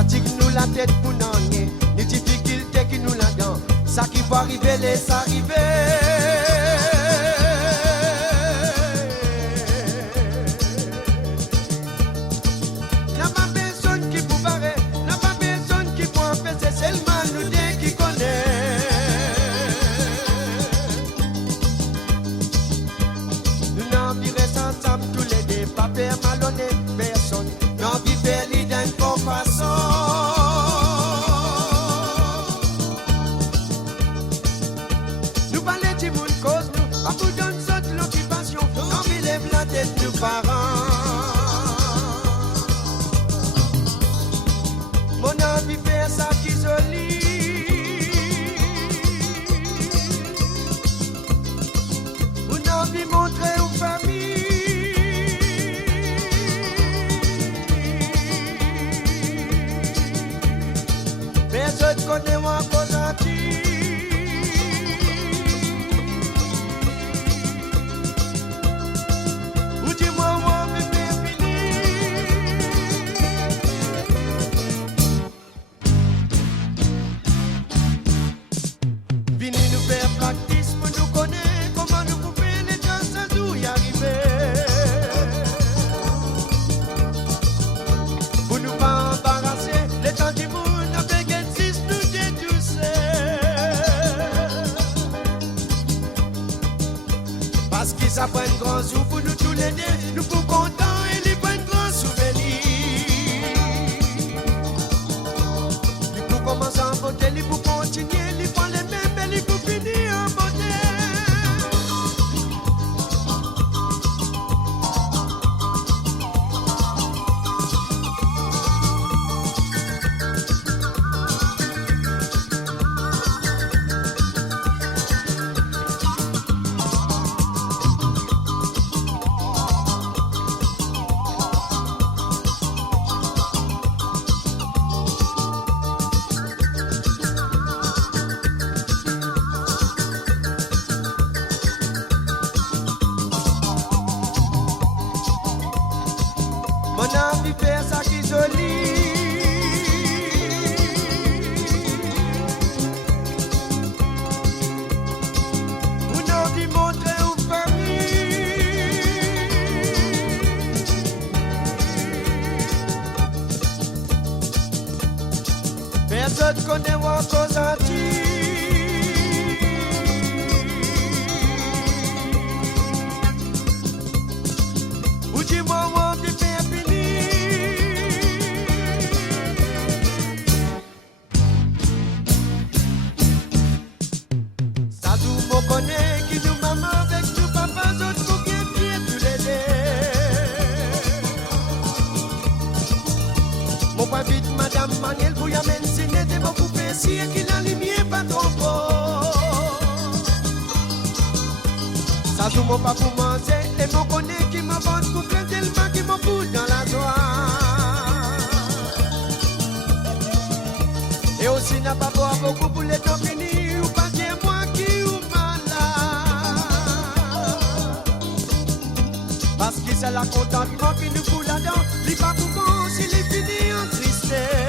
Fatigue nous la tête pour n'en ni difficulté qui nous la donne. Ça qui va arriver, laisse arriver. N'a pas personne qui peut barrer, n'a pas personne qui peut en faire, c'est seulement nous deux qui connaît. Nous n'en vivons ensemble tous les deux, pas faire malhonnête personne. N'en vivons ni d'une bonne façon. Nous parlons du monde cause nous, pas pour donner toute l'occupation. N'en vivons la tête nos parents. Mon envie fait ça qui joli. Mon envie montrer aux familles. Mais je te connais moi pour gentil. Ou dis-moi moi mais bien fini. Vini nous faire practice pour nous connaître comment nous pouvons les gens sans nous y arriver. Pour nous pas embarrasser, les temps du monde avec existe nous détousser. Parce qu'ils apprennent grand sou pour nous tous les deux, nous pour contents et ils prennent grand souvenir. Ils pour commencer en beauté, ils pour continuer, ils font les mêmes, ils pour finir en beauté. Mon envie fait ça qui joli. Mon envie montrer aux familles. Personne connaît moi cause anti. Ou dis-moi moi de faire fini. Ça tout me connaît qui nous maman avec tout papa autres pour qui pied tous les deux. Mon pas vite madame Maniel pour y amener ciné de mon poupée si et qui la lumière pas trop fort. Ça tout mon pas pour manger et mon connaît qui m'a vendu pour plein tellement qui m'en fout dans la joie. Et aussi n'a pas boire beaucoup pour les temps finis ou pas dire moi qui ou malade. Parce que c'est la contentement qui nous fout là-dedans. Il pas pour moi s'il est fini en tristesse.